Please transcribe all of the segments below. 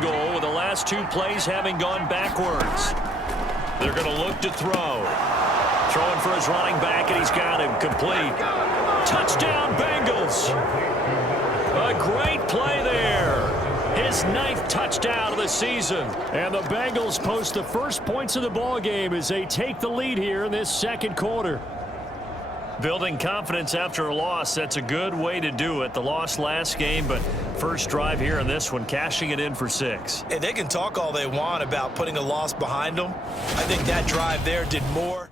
and goal with the last two plays having gone backwards. They're going to look to throw. Throwing for his running back, and he's got him complete. Touchdown, Bengals. A great play there. His 9th touchdown of the season. And the Bengals post the first points of the ball game as they take the lead here in this second quarter. Building confidence after a loss, that's a good way to do it. The loss last game, but first drive here in this one, cashing it in for 6. Hey, they can talk all they want about putting a loss behind them. I think that drive there did more.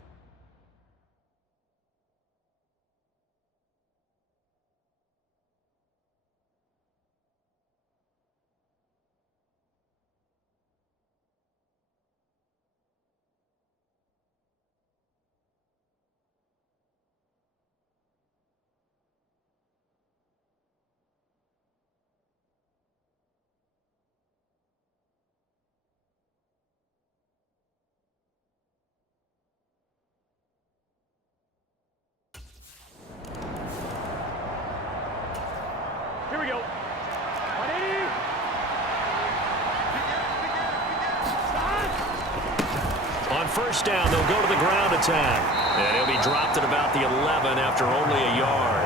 Here we go. 180. On first down, they'll go to the ground attack. And he'll be dropped at about the 11 after only a yard.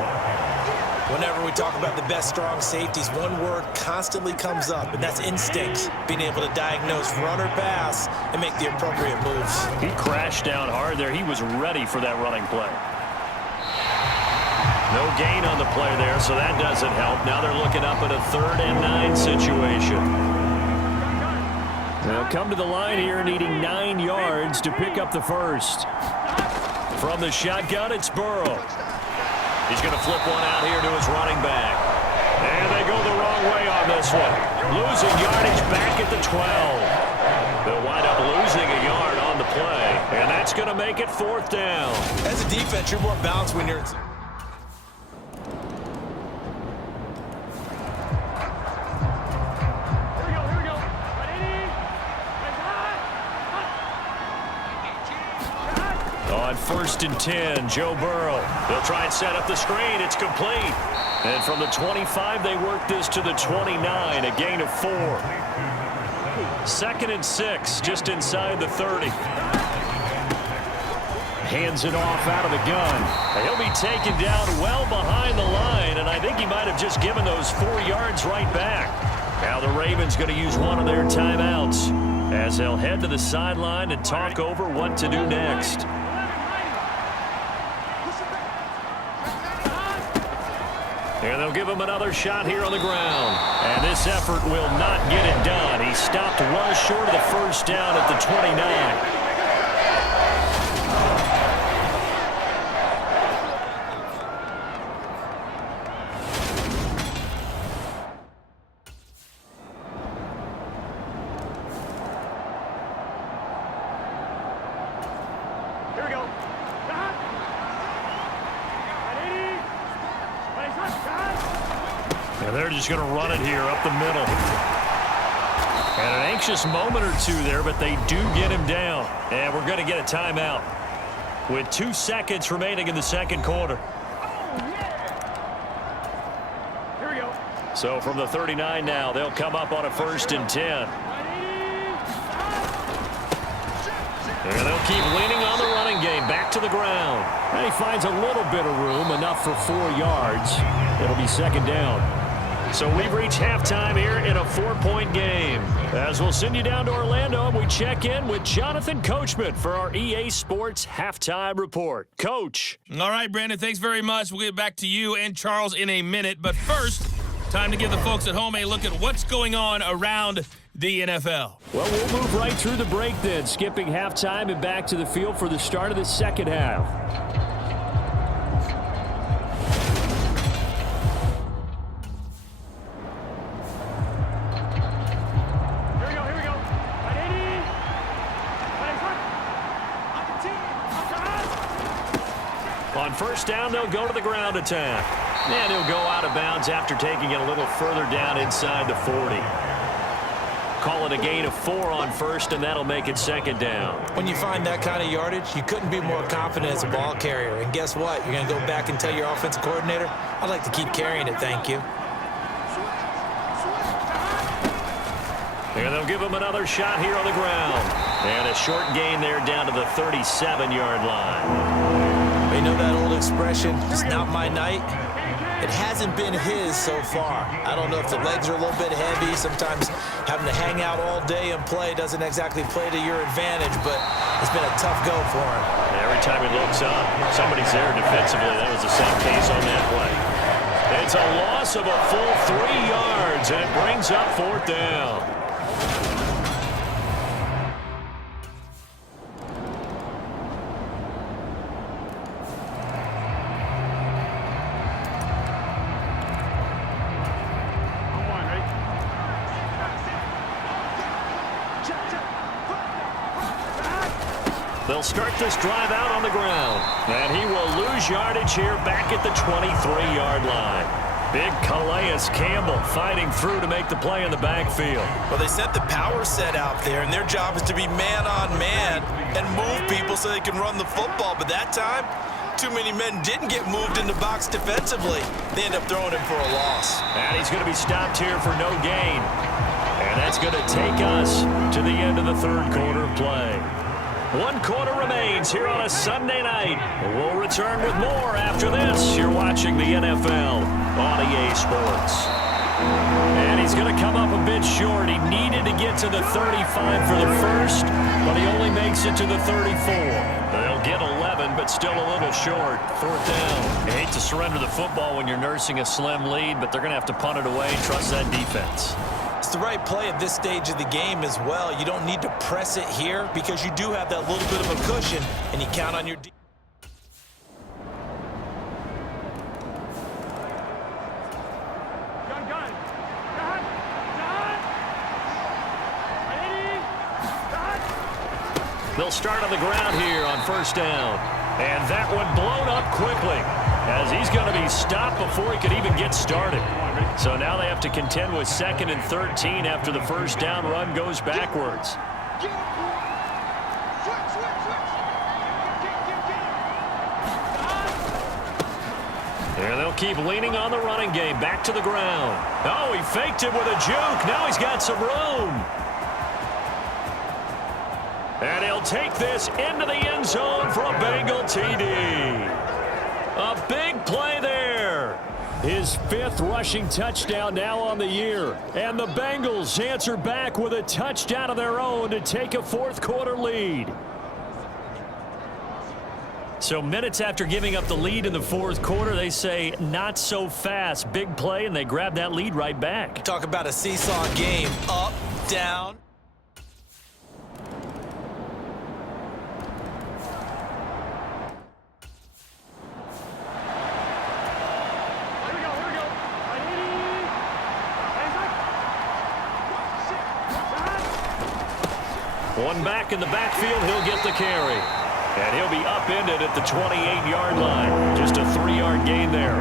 Whenever we talk about the best strong safeties, one word constantly comes up, and that's instinct. Being able to diagnose run or pass and make the appropriate moves. He crashed down hard there. He was ready for that running play. No gain on the play there, so that doesn't help. Now they're looking up at a 3rd and 9 situation. They'll come to the line here needing 9 yards to pick up the first. From the shotgun, it's Burrow. He's going to flip one out here to his running back. And they go the wrong way on this one. Losing yardage back at the 12. They'll wind up losing a yard on the play. And that's going to make it 4th down. As a defense, you're more balanced when you're... On 1st and 10, Joe Burrow. They'll try and set up the screen. It's complete. And from the 25, they work this to the 29, a gain of 4. 2nd and 6, just inside the 30. Hands it off out of the gun. He'll be taken down well behind the line, and I think he might have just given those 4 yards right back. Now the Ravens going to use one of their timeouts as they'll head to the sideline and talk over what to do next. And they'll give him another shot here on the ground. And this effort will not get it done. He stopped well short of the first down at the 29. And they're just going to run it here up the middle. And an anxious moment or two there, but they do get him down. And we're going to get a timeout with 2 seconds remaining in the second quarter. Here we go. So from the 39 now, they'll come up on a 1st and 10. And they'll keep leaning on the running game back to the ground. And he finds a little bit of room, enough for 4 yards. It'll be 2nd down. So we've reached halftime here in a 4-point game. As we'll send you down to Orlando, we check in with Jonathan Coachman for our EA Sports Halftime Report. Coach. All right, Brandon, thanks very much. We'll get back to you and Charles in a minute. But first, time to give the folks at home a look at what's going on around the NFL. Well, we'll move right through the break then, skipping halftime and back to the field for the start of the second half. On first down, they'll go to the ground attack. And he'll go out of bounds after taking it a little further down inside the 40. Call it a gain of 4 on first, and that'll make it 2nd down. When you find that kind of yardage, you couldn't be more confident as a ball carrier. And guess what? You're going to go back and tell your offensive coordinator, I'd like to keep carrying it, thank you. And they'll give him another shot here on the ground. And a short gain there down to the 37-yard line. You know that old expression, it's not my night? It hasn't been his so far. I don't know if the legs are a little bit heavy. Sometimes having to hang out all day and play doesn't exactly play to your advantage, but it's been a tough go for him. Every time he looks up, somebody's there defensively. That was the same case on that play. It's a loss of a full 3 yards, and it brings up 4th down. They'll start this drive out on the ground. And he will lose yardage here back at the 23-yard line. Big Calais Campbell fighting through to make the play in the backfield. Well, they set the power set out there, and their job is to be man-on-man and move people so they can run the football. But that time, too many men didn't get moved in the box defensively. They end up throwing him for a loss. And he's going to be stopped here for no gain. And that's going to take us to the end of the 3rd quarter of play. 1 quarter remains here on a Sunday night. We'll return with more after this. You're watching the NFL on EA Sports. And he's going to come up a bit short. He needed to get to the 35 for the first, but he only makes it to the 34. They'll get 11, but still a little short. 4th down. You hate to surrender the football when you're nursing a slim lead, but they're going to have to punt it away and trust that defense. It's the right play at this stage of the game as well. You don't need to press it here because you do have that little bit of a cushion, and you count on your defense. They'll start on the ground here on 1st down. And that one blown up quickly as he's going to be stopped before he could even get started. So now they have to contend with 2nd and 13 after the 1st down run goes backwards. And they'll keep leaning on the running game. Back to the ground. Oh, he faked it with a juke. Now he's got some room. And he'll take this into the end zone for a Bengal TD. A big play there. His 5th rushing touchdown now on the year. And the Bengals answer back with a touchdown of their own to take a 4th quarter lead. So minutes after giving up the lead in the 4th quarter, they say not so fast. Big play, and they grab that lead right back. Talk about a seesaw game. Up, down. One back in the backfield, he'll get the carry. And he'll be upended at the 28-yard line. Just a 3-yard gain there.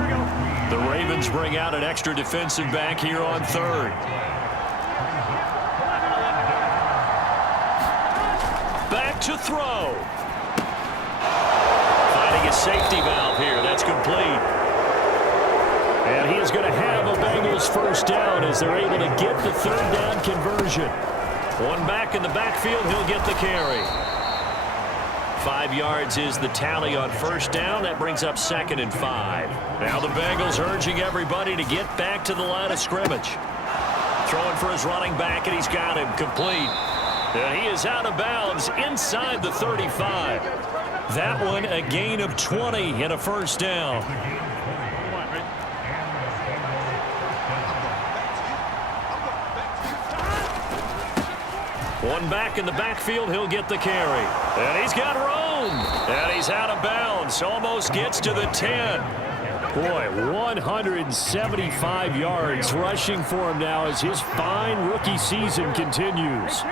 The Ravens bring out an extra defensive back here on 3rd. Back to throw. Finding a safety valve here. That's complete. And he is going to have a Bengals 1st down as they're able to get the 3rd down conversion. One back in the backfield, he'll get the carry. 5 yards is the tally on 1st down. That brings up 2nd and 5. Now the Bengals urging everybody to get back to the line of scrimmage. Throwing for his running back, and he's got him complete. And he is out of bounds inside the 35. That one a gain of 20 and a 1st down. One back in the backfield, he'll get the carry. And he's got room. And he's out of bounds. Almost gets to the 10. Boy, 175 yards rushing for him now as his fine rookie season continues.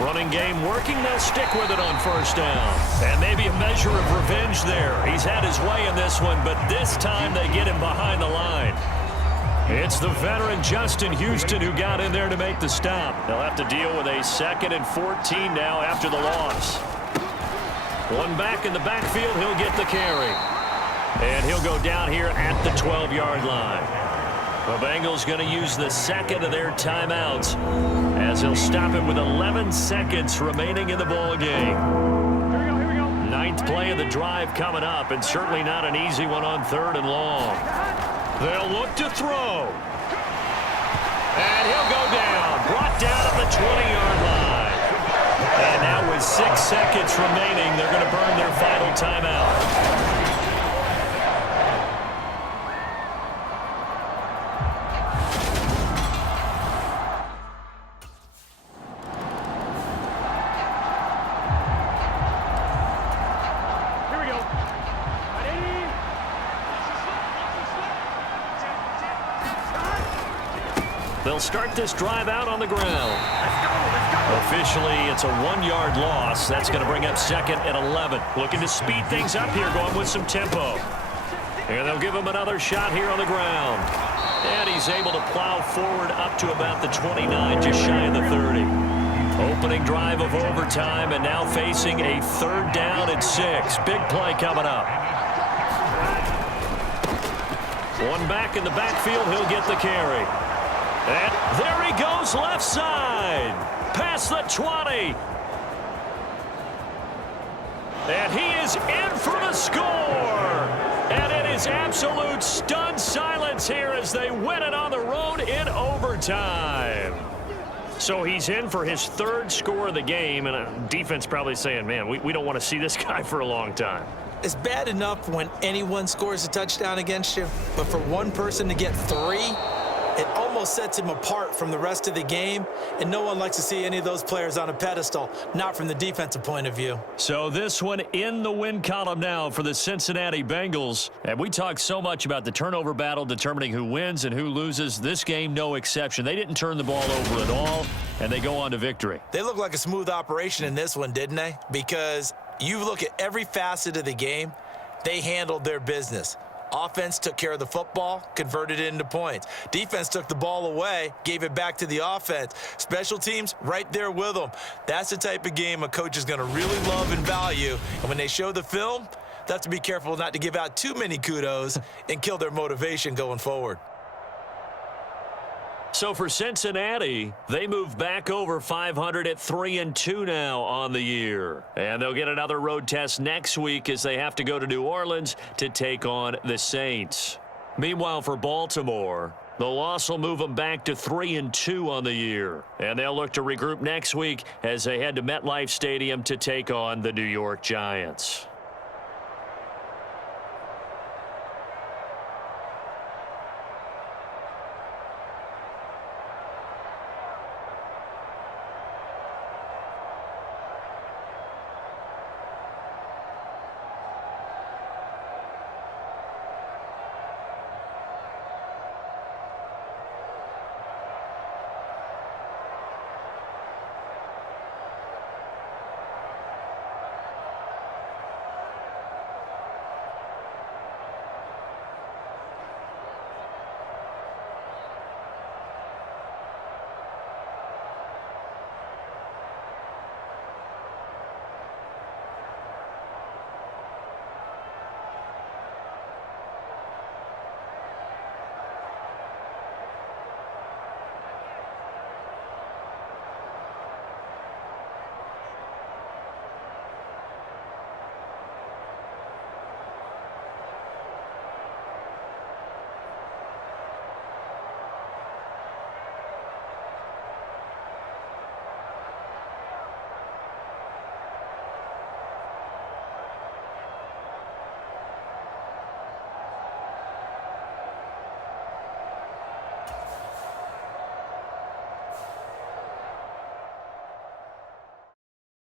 Running game working. They'll stick with it on 1st down. And maybe a measure of revenge there. He's had his way in this one, but this time they get him behind the line. It's the veteran Justin Houston who got in there to make the stop. They'll have to deal with a 2nd and 14 now after the loss. One back in the backfield, he'll get the carry. And he'll go down here at the 12-yard line. The Bengals going to use the second of their timeouts as he'll stop it with 11 seconds remaining in the ball game. Ninth play of the drive coming up, and certainly not an easy one on 3rd and long. They'll look to throw. And he'll go down. Brought down at the 20-yard line. And now with 6 seconds remaining, they're going to burn their final timeout. They'll start this drive out on the ground. Officially, it's a 1-yard loss. That's going to bring up 2nd and 11. Looking to speed things up here, going with some tempo. And they'll give him another shot here on the ground. And he's able to plow forward up to about the 29, just shy of the 30. Opening drive of overtime, and now facing a 3rd down and 6. Big play coming up. One back in the backfield, he'll get the carry. And there he goes left side. Past the 20. And he is in for the score. And it is absolute stunned silence here as they win it on the road in overtime. So he's in for his 3rd score of the game, and defense probably saying, man, we don't want to see this guy for a long time. It's bad enough when anyone scores a touchdown against you, but for one person to get 3, it almost sets him apart from the rest of the game, and no one likes to see any of those players on a pedestal, not from the defensive point of view. So this one in the win column now for the Cincinnati Bengals. And we talked so much about the turnover battle determining who wins and who loses. This game, no exception. They didn't turn the ball over at all, and they go on to victory. They look like a smooth operation in this one, didn't they? Because you look at every facet of the game, they handled their business. Offense took care of the football, converted it into points. Defense took the ball away, gave it back to the offense. Special teams, right there with them. That's the type of game a coach is going to really love and value. And when they show the film, they have to be careful not to give out too many kudos and kill their motivation going forward. So for Cincinnati, they move back over 500 at 3-2 now on the year. And they'll get another road test next week as they have to go to New Orleans to take on the Saints. Meanwhile, for Baltimore, the loss will move them back to 3-2 on the year. And they'll look to regroup next week as they head to MetLife Stadium to take on the New York Giants.